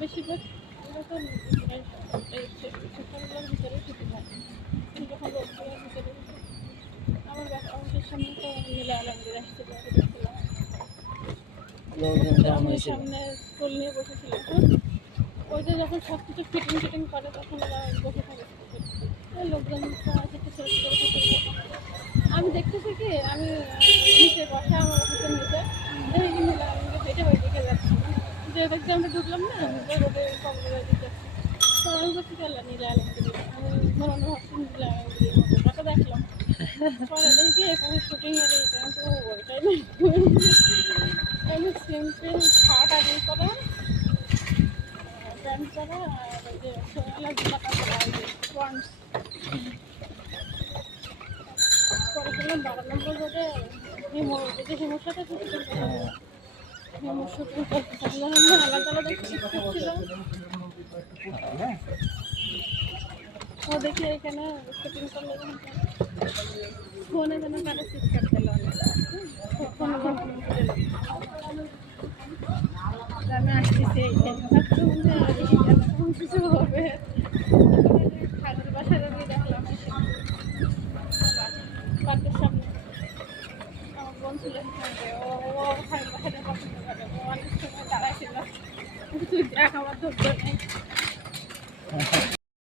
বেশিরভাগ ভিতরে ছুটি হয় যখন রোদ্রের ভিতরে আমার অফিসের সামনে তো মিলে আলমগীর আসছিল সামনে স্কুল নিয়ে বসেছিল ওই যে যখন সব কিছু ফিটিং করে তখন ওরা বসে থাকে লোকজন আমি দেখতেছি কি আমি নিচে বসা আমার অফিসের নিচে দেখে কি মিলে আলমগীর হেঁটে ওই দিকে যাচ্ছি যে দেখতে আমরা ঢুকলাম না রোডে কমলা দিকে তো আমি বলছি চল নীলা আলমগীর আমি মনে ভাবছি নীলা আলমগীর কথা দেখলাম পরে দেখি এখানে শুটিং এর এইখানে তো ওইটাই নেই এমনি সিম্পল শার্ট আর এই করা প্যান্ট করা আর ওই যে সোনালা জুতা করা ওয়ান্স পরে গেলাম 12 নম্বর রোডে হিমোর সাথে শুটিং হিমোর শুটিং করতে আলাদা আলাদা ছিল ও দেখি এখানে শুটিং করলে ফোনে যেন কারো চিৎকার দিল আমি আসতেছি কিছু হবে